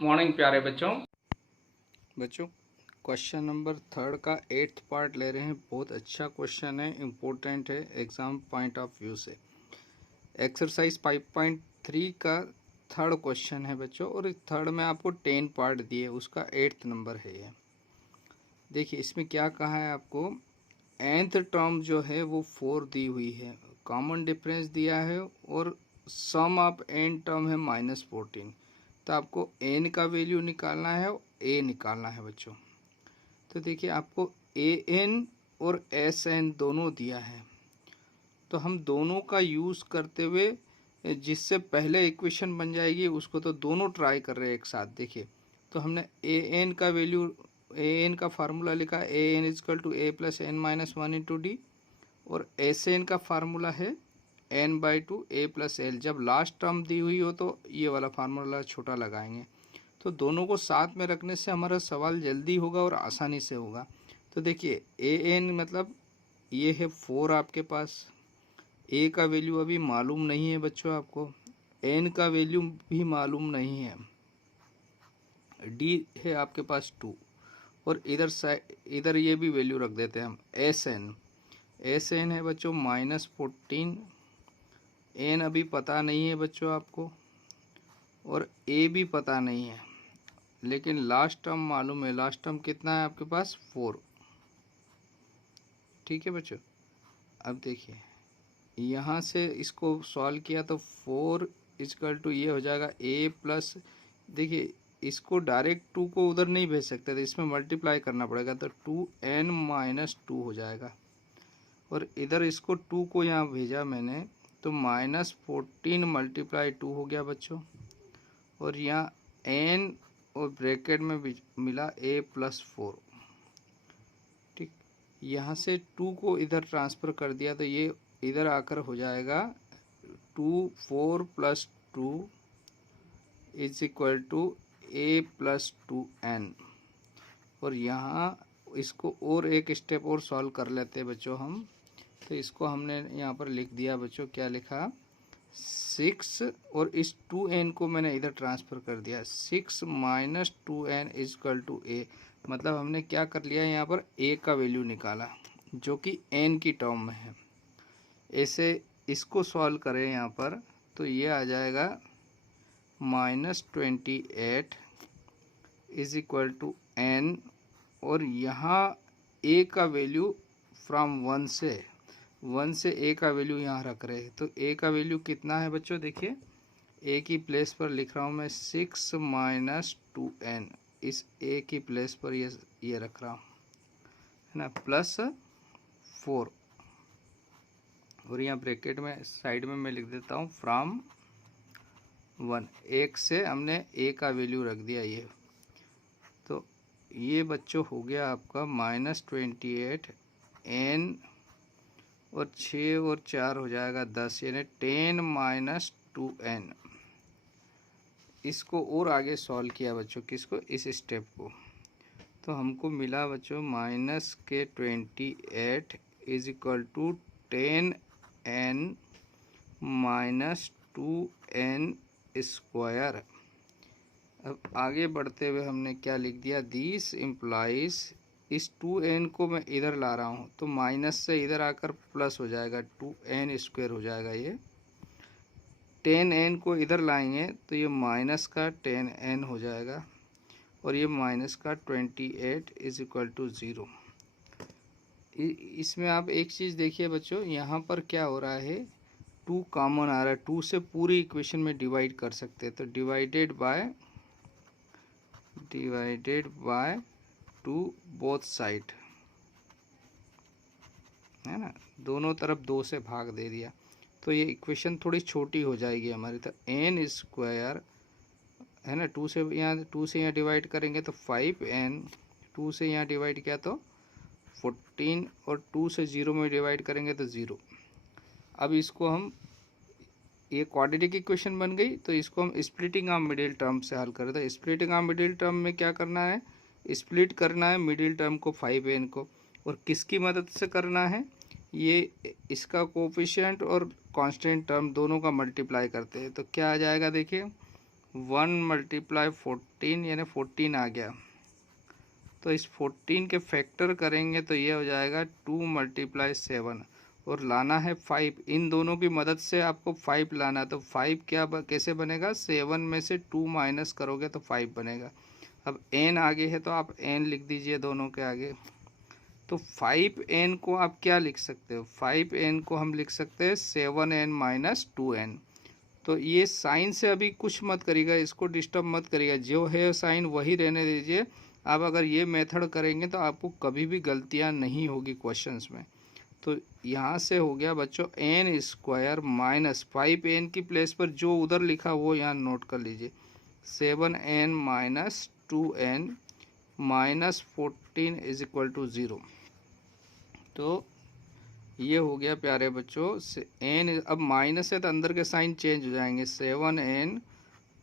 Morning प्यारे बच्चों। Question number 3 का 8th पार्ट ले रहे हैं। बहुत अच्छा क्वेश्चन है, इम्पोर्टेंट है एग्ज़ाम पॉइंट ऑफ व्यू से। एक्सरसाइज 5.3 का 3rd क्वेश्चन है बच्चों, और इस 3rd में आपको 10 पार्ट दिए, उसका 8th नंबर है ये। देखिए इसमें क्या कहा है आपको, nth टर्म जो है वो 4 दी हुई है, कॉमन डिफरेंस दिया है, और सम ऑफ n टर्म है -14। तो आपको n का वैल्यू निकालना है और a निकालना है बच्चों। तो देखिए आपको an और sn दोनों दिया है, तो हम दोनों का यूज़ करते हुए जिससे पहले इक्वेशन बन जाएगी उसको तो दोनों ट्राई कर रहे हैं एक साथ। देखिए तो हमने an का वैल्यू, an का फार्मूला लिखा an is equal to a plus n minus one into d, और sn का फार्मूला है n/2 a प्लस एल। जब लास्ट टर्म दी हुई हो तो ये वाला फार्मूला छोटा लगाएंगे। तो दोनों को साथ में रखने से हमारा सवाल जल्दी होगा और आसानी से होगा। तो देखिए an मतलब ये है 4 आपके पास, a का वैल्यू अभी मालूम नहीं है बच्चों आपको, n का वैल्यू भी मालूम नहीं है, d है आपके पास 2, और इधर ये भी वैल्यू रख देते हैं हम sn है बच्चों -14। n अभी पता नहीं है बच्चों आपको, और a भी पता नहीं है, लेकिन लास्ट टर्म मालूम है। लास्ट टर्म कितना है आपके पास 4। ठीक है बच्चों, अब देखिए यहाँ से इसको सॉल्व किया तो 4 इजकल टू ये हो जाएगा a प्लस, देखिए इसको डायरेक्ट 2 को उधर नहीं भेज सकते, तो इसमें मल्टीप्लाई करना पड़ेगा, तो 2n-2 हो जाएगा। और इधर इसको 2 को यहाँ भेजा मैंने, तो -14 × 2 हो गया बच्चों, और यहाँ n और ब्रैकेट में मिला a प्लस 4। ठीक, यहाँ से 2 को इधर ट्रांसफ़र कर दिया तो ये इधर आकर हो जाएगा 4 + 2 is equal to a plus 2n। और यहाँ इसको और एक स्टेप और सॉल्व कर लेते हैं बच्चों हम। तो इसको हमने यहाँ पर लिख दिया बच्चों, क्या लिखा 6, और इस 2n को मैंने इधर ट्रांसफ़र कर दिया, 6 - 2n इजकल टू a। मतलब हमने क्या कर लिया यहाँ पर, a का वैल्यू निकाला जो कि n की टर्म में है। ऐसे इसको सॉल्व करें यहाँ पर तो ये आ जाएगा -28 इज इक्वल टू n, और यहाँ a का वैल्यू फ्रॉम 1 से a का वैल्यू यहाँ रख रहे हैं। तो a का वैल्यू कितना है बच्चों, देखिए a की प्लेस पर लिख रहा हूँ मैं 6 - 2n, इस a की प्लेस पर ये रख रहा हूँ, है ना, +4, और यहाँ ब्रैकेट में साइड में मैं लिख देता हूँ फ्रॉम 1, 1 से हमने a का वैल्यू रख दिया ये। तो ये बच्चों हो गया आपका -28 n, और 6 और 4 हो जाएगा 10, यानी 10 - 2n। इसको और आगे सॉल्व किया बच्चों, किसको, इस स्टेप को, तो हमको मिला बच्चों -28 is equal to 10n - 2n square. अब आगे बढ़ते हुए हमने क्या लिख दिया, दिस इम्प्लाइज, इस 2n को मैं इधर ला रहा हूँ तो माइनस से इधर आकर प्लस हो जाएगा, 2n स्क्वायर हो जाएगा। ये 10n को इधर लाएंगे तो ये माइनस का 10n हो जाएगा, और ये माइनस का 28 इज इक्वल टू 0। इसमें आप एक चीज़ देखिए बच्चों, यहाँ पर क्या हो रहा है, 2 कॉमन आ रहा है, 2 से पूरी इक्वेशन में डिवाइड कर सकते हैं। तो डिवाइडेड बाय 2 बोथ साइड, है ना, दोनों तरफ 2 से भाग दे दिया, तो ये इक्वेशन थोड़ी छोटी हो जाएगी हमारी। तो n स्क्वायर, है ना, 2 से यहाँ डिवाइड करेंगे तो 5n, 2 से यहाँ डिवाइड किया तो 14, और 2 से 0 में डिवाइड करेंगे तो 0। अब इसको हम, ये क्वाड्रेटिक इक्वेशन बन गई, तो इसको हम स्प्लिटिंग ऑफ मिडिल टर्म से हल करें। तो स्प्लिटिंग ऑफ मिडिल टर्म में क्या करना है, स्प्लिट करना है मिडिल टर्म को 5n को, और किसकी मदद से करना है, ये इसका कोफिशिएंट और कांस्टेंट टर्म दोनों का मल्टीप्लाई करते हैं। तो क्या आ जाएगा देखिए 1 मल्टीप्लाई 14 यानी 14 आ गया। तो इस 14 के फैक्टर करेंगे तो ये हो जाएगा 2 मल्टीप्लाई 7 और लाना है 5। इन दोनों की मदद से आपको 5 लाना है। तो 5 कैसे बनेगा, 7 में से 2 माइनस करोगे तो 5 बनेगा। अब n आगे है तो आप n लिख दीजिए दोनों के आगे। तो 5n को आप क्या लिख सकते हो, 5n को हम लिख सकते हैं 7n माइनस 2n। तो ये साइन से अभी कुछ मत करिएगा, इसको डिस्टर्ब मत करिएगा, जो है साइन वही रहने दीजिए। आप अगर ये मेथड करेंगे तो आपको कभी भी गलतियां नहीं होगी क्वेश्चंस में। तो यहाँ से हो गया बच्चों एन स्क्वायर माइनस 5n की प्लेस पर जो उधर लिखा वो यहाँ नोट कर लीजिए, 7n minus 2n minus 14 is equal to 0। तो ये हो गया प्यारे बच्चों से एन, अब माइनस है तो अंदर के साइन चेंज हो जाएंगे, 7n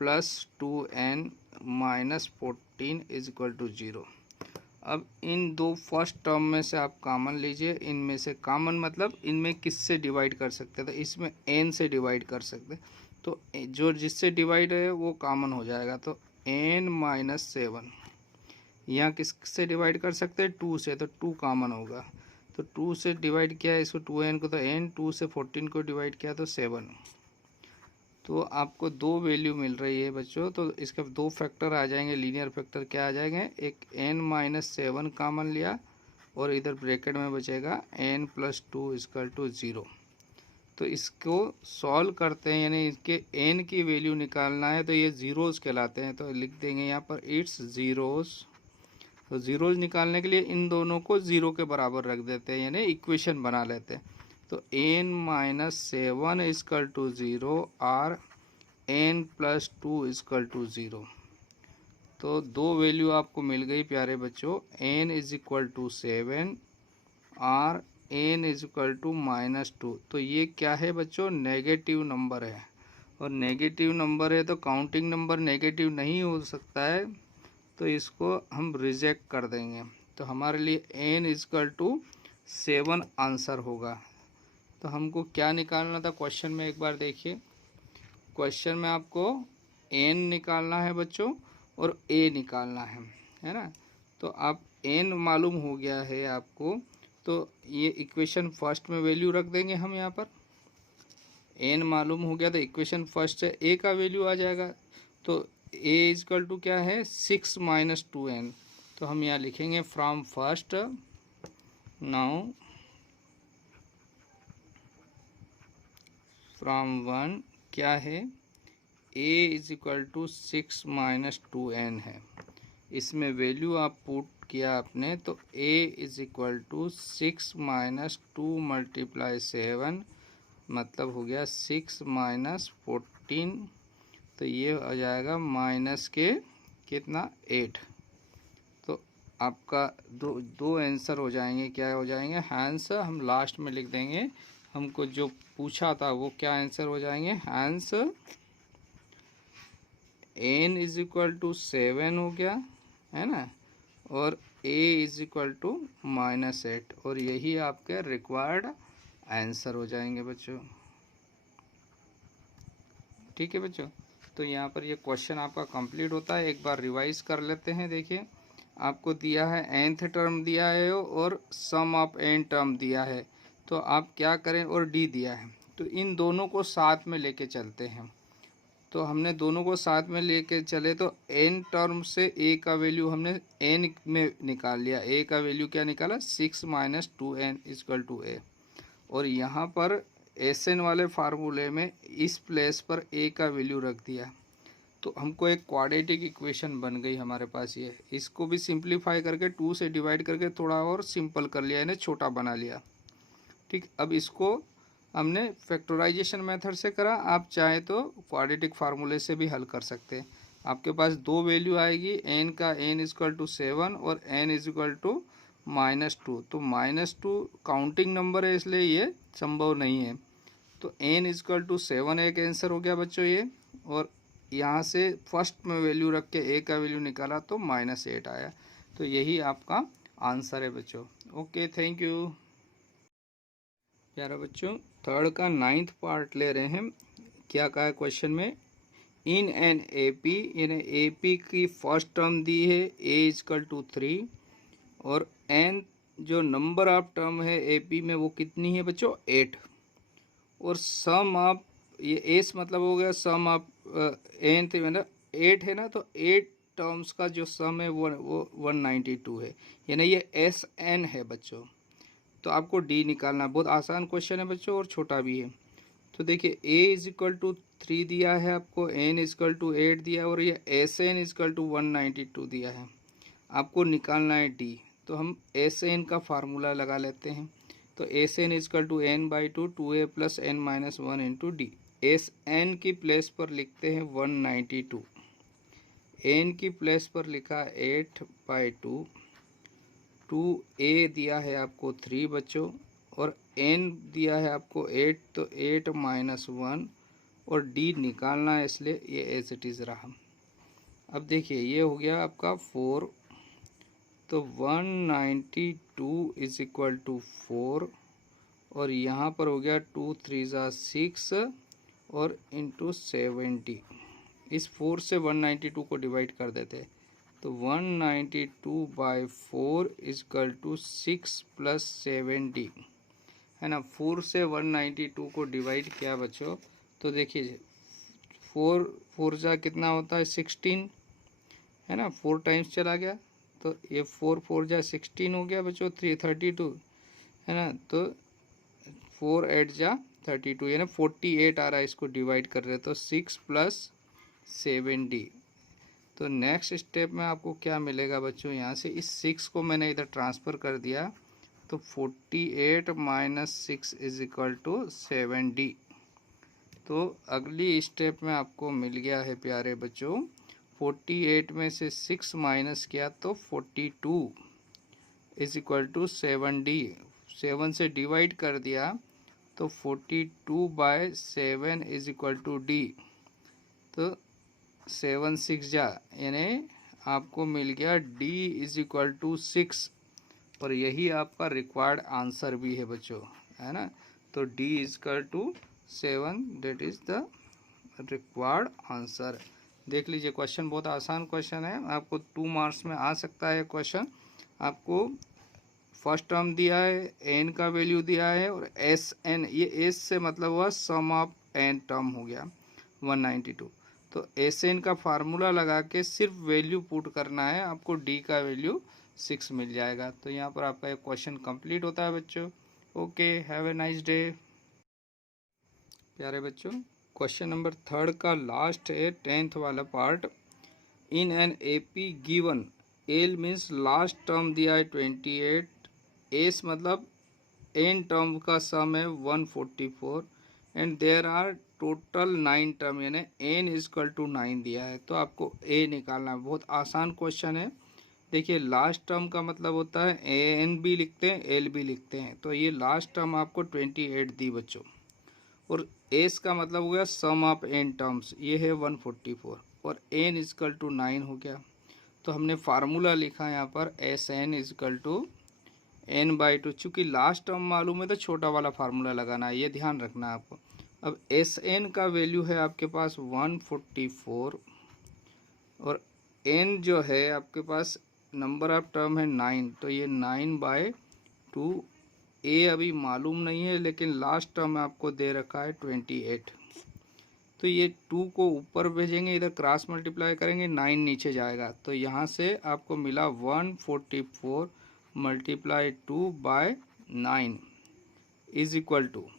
plus 2n minus 14 is equal to 0। अब इन दो फर्स्ट टर्म में से आप कॉमन लीजिए, इनमें से कॉमन मतलब इनमें किससे डिवाइड कर सकते हैं, तो इसमें n से डिवाइड कर सकते हैं। तो जो जिससे डिवाइड है वो कॉमन हो जाएगा, तो n माइनस 7 यहाँ किससे डिवाइड कर सकते हैं, 2 से, तो 2 कॉमन होगा। तो 2 से डिवाइड किया इसको 2n को, तो n 2 से 14 को डिवाइड किया तो 7। तो आपको दो वैल्यू मिल रही है बच्चों, तो इसके दो फैक्टर आ जाएंगे, लीनियर फैक्टर क्या आ जाएंगे, एक n माइनस 7 कॉमन लिया और इधर ब्रैकेट में बचेगा n प्लस 2 इक्वल टू 0। तो इसको सॉल्व करते हैं, यानी इसके n की वैल्यू निकालना है, तो ये ज़ीरोज़ कहलाते हैं। तो लिख देंगे यहाँ पर इट्स ज़ीरोज़। तो ज़ीरोज़ निकालने के लिए इन दोनों को 0 के बराबर रख देते हैं, यानी इक्वेशन बना लेते हैं। तो n माइनस 7 इक्वल टू 0 और n प्लस 2 इक्वल टू 0। तो दो वैल्यू आपको मिल गई प्यारे बच्चों, n इज इक्वल टू 7 और n is equal to minus 2। तो ये क्या है बच्चों, नेगेटिव नंबर है, और नेगेटिव नंबर है तो काउंटिंग नंबर नेगेटिव नहीं हो सकता है, तो इसको हम रिजेक्ट कर देंगे। तो हमारे लिए n इक्वल टू 7 आंसर होगा। तो हमको क्या निकालना था क्वेश्चन में, एक बार देखिए। क्वेश्चन में आपको n निकालना है बच्चों और a निकालना है ना। तो आप n मालूम हो गया है आपको, तो ये इक्वेशन फर्स्ट में वैल्यू रख देंगे हम यहाँ पर। n मालूम हो गया तो इक्वेशन फर्स्ट से a का वैल्यू आ जाएगा। तो a इक्वल टू क्या है, 6 माइनस 2n। तो हम यहाँ लिखेंगे फ्रॉम फर्स्ट, नाउ फ्रॉम 1 क्या है, a is equal to 6 minus 2n है। इसमें वैल्यू आप पुट किया आपने, तो a is equal to 6 minus 2 multiply 7, मतलब हो गया 6 माइनस 14। तो ये आ जाएगा माइनस के कितना, 8। तो आपका दो आंसर हो जाएंगे, क्या हो जाएंगे, हैंस हम लास्ट में लिख देंगे। हमको जो पूछा था वो क्या आंसर हो जाएंगे, hence n is equal to 7 हो गया है ना, और a is equal to minus 8, और यही आपके रिक्वायर्ड आंसर हो जाएंगे बच्चों। ठीक है बच्चों, तो यहाँ पर ये क्वेश्चन आपका कंप्लीट होता है। एक बार रिवाइज कर लेते हैं। देखिए आपको दिया है nth टर्म दिया है और सम ऑफ n टर्म दिया है, तो आप क्या करें, और d दिया है, तो इन दोनों को साथ में लेके चलते हैं। तो हमने दोनों को साथ में लेके चले तो n टर्म से a का वैल्यू हमने n में निकाल लिया। a का वैल्यू क्या निकाला, 6 minus 2n equal to a, और यहाँ पर एस एन वाले फार्मूले में इस प्लेस पर a का वैल्यू रख दिया। तो हमको एक क्वाड्रेटिक इक्वेशन बन गई हमारे पास ये। इसको भी सिंप्लीफाई करके 2 से डिवाइड करके थोड़ा और सिंपल कर लिया, यानी छोटा बना लिया। ठीक, अब इसको हमने फैक्टराइजेशन मेथड से करा, आप चाहे तो क्वाड्रेटिक फार्मूले से भी हल कर सकते हैं। आपके पास दो वैल्यू आएगी, n का n इक्वल टू 7 और n इक्वल टू माइनस 2। तो माइनस 2 काउंटिंग नंबर है, इसलिए ये संभव नहीं है। तो n इक्वल टू 7 एक आंसर हो गया बच्चों ये, और यहाँ से फर्स्ट में वैल्यू रख के a का वैल्यू निकाला तो माइनस 8 आया। तो यही आपका आंसर है बच्चों। ओके, थैंक यू प्यारा बच्चों। थर्ड का 9th पार्ट ले रहे हैं। क्या कहा है क्वेश्चन में, इन एन ए पी, यानी ए पी की फर्स्ट टर्म दी है ए इजकल टू 3, और एन जो नंबर ऑफ टर्म है ए पी में वो कितनी है बच्चों 8, और सम ऑफ ये एस मतलब हो गया सम ऑफ एन थे मतलब 8 है ना, तो 8 टर्म्स का जो सम है वो 192 है, यानी ये एस एन है बच्चों। तो आपको डी निकालना, बहुत आसान क्वेश्चन है बच्चों और छोटा भी है। तो देखिए ए इज इक्वल टू 3 दिया है आपको, एन इज इक्वल टू 8 दिया है, और ये s n is equal to 192 दिया है। आपको निकालना है डी। तो हम एस एन का फार्मूला लगा लेते हैं। तो s n is equal to N by two A plus n minus 1 into d. S n की प्लेस पर लिखते हैं 192, एन की प्लेस पर लिखा 8/2, 2a दिया है आपको 3 बच्चों, और n दिया है आपको 8, तो 8 माइनस 1, और d निकालना है इसलिए ये एज इट इज़ रहा। अब देखिए ये हो गया आपका 4, तो 192 इज इक्वल टू 4, और यहाँ पर हो गया 2 3 ज़ा 6 और इंटू 70। इस 4 से 192 को डिवाइड कर देते हैं, तो 192/4 इजकल टू 6 प्लस 7d है ना। 4 से 192 को डिवाइड किया बच्चों, तो देखिए 4 जा कितना होता है 16 है ना, 4 टाइम्स चला गया, तो ये 4 जा 16 हो गया बच्चों, 332 है ना, तो 4 8 जा 32 यानी 48 आ रहा है। इसको डिवाइड कर रहे हैं तो 6 प्लस 7d। तो नेक्स्ट स्टेप में आपको क्या मिलेगा बच्चों, यहाँ से इस 6 को मैंने इधर ट्रांसफ़र कर दिया, तो 48 minus 6 is equal to 7d। तो अगली स्टेप में आपको मिल गया है प्यारे बच्चों, 48 में से 6 माइनस किया तो 42 इज इक्वल टू 7d। 7 से डिवाइड कर दिया तो 42/7 इज इक्वल टू d। तो 7 6 जा यानी आपको मिल गया d इज इक्वल टू 6, और यही आपका रिक्वायर्ड आंसर भी है बच्चों, है ना। तो d is equal to 7, that is the required answer. देख लीजिए क्वेश्चन बहुत आसान क्वेश्चन है, आपको 2 मार्क्स में आ सकता है क्वेश्चन। आपको फर्स्ट टर्म दिया है, एन का वैल्यू दिया है, और एस एन, ये एस से मतलब हुआ सम ऑफ एन टर्म हो गया 192। तो एस एन का फार्मूला लगा के सिर्फ वैल्यू पुट करना है, आपको डी का वैल्यू 6 मिल जाएगा। तो यहाँ पर आपका एक क्वेश्चन कंप्लीट होता है बच्चों। Okay, have a nice day प्यारे बच्चों। क्वेश्चन नंबर 3 का लास्ट है 10th वाला part. In an A P given L means last term दिया है 28, एस मतलब एन टर्म का सम है 144, and there are total 9 term, यानी एन इजकल टू 9 दिया है। तो आपको ए निकालना है, बहुत आसान क्वेश्चन है। देखिए लास्ट टर्म का मतलब होता है ए एन भी लिखते हैं एल भी लिखते हैं, तो ये लास्ट टर्म आपको 28 दी बच्चों, और एस का मतलब हो गया सम ऑफ एन टर्म्स, ये है 144, और एन इजकल टू 9 हो गया। तो हमने फार्मूला लिखा है यहाँ पर S N is equal to n/2। चूँकि लास्ट टर्म मालूम है तो छोटा वाला फार्मूला लगाना है, ये ध्यान रखना है आपको। अब एस एन का वैल्यू है आपके पास 144, और n जो है आपके पास नंबर ऑफ टर्म है 9, तो ये 9/2। ए अभी मालूम नहीं है, लेकिन लास्ट टर्म आपको दे रखा है 28, तो ये 2 को ऊपर भेजेंगे, इधर क्रॉस मल्टीप्लाई करेंगे, 9 नीचे जाएगा, तो यहाँ से आपको मिला 144 मल्टीप्लाई 2/9 इज इक्वल टू,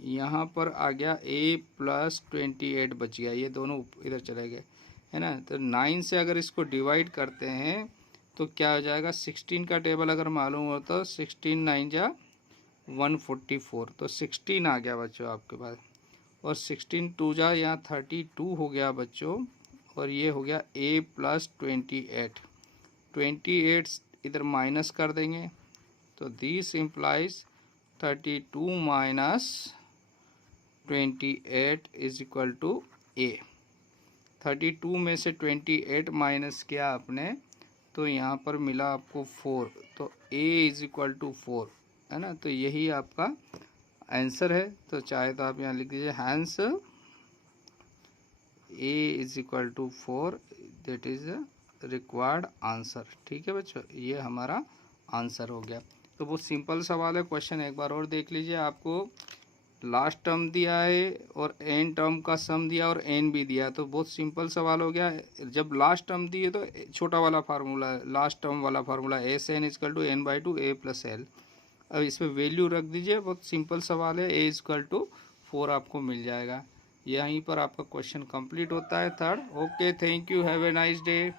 यहाँ पर आ गया a प्लस 28 बच गया, ये दोनों इधर चले गए है ना। तो 9 से अगर इसको डिवाइड करते हैं तो क्या हो जाएगा, 16 का टेबल अगर मालूम हो तो 16 9 जा 144, तो 16 आ गया बच्चों आपके पास, और 16 2 जा यहाँ 32 हो गया बच्चों, और ये हो गया a प्लस 28। 28 इधर माइनस कर देंगे, तो this implies 32 minus 28 is equal to a। 32 में से 28 माइनस किया आपने, तो यहाँ पर मिला आपको 4, तो a इज इक्वल टू 4 है ना। तो यही आपका आंसर है। तो चाहे तो आप यहाँ लिख दीजिए hence A is equal to 4, that is required answer. ठीक है बच्चों, ये हमारा आंसर हो गया। तो बहुत सिंपल सवाल है, क्वेश्चन एक बार और देख लीजिए। आपको लास्ट टर्म दिया है और एन टर्म का सम दिया और एन भी दिया, तो बहुत सिंपल सवाल हो गया। जब लास्ट टर्म दिए तो छोटा वाला फार्मूला, लास्ट टर्म वाला formula S N is equal to N by two A plus L. अब इसमें वैल्यू रख दीजिए, बहुत सिंपल सवाल है। ए इजकल टू 4 आपको मिल जाएगा। यहीं पर आपका क्वेश्चन कंप्लीट होता है third. Okay, thank you, have a nice day.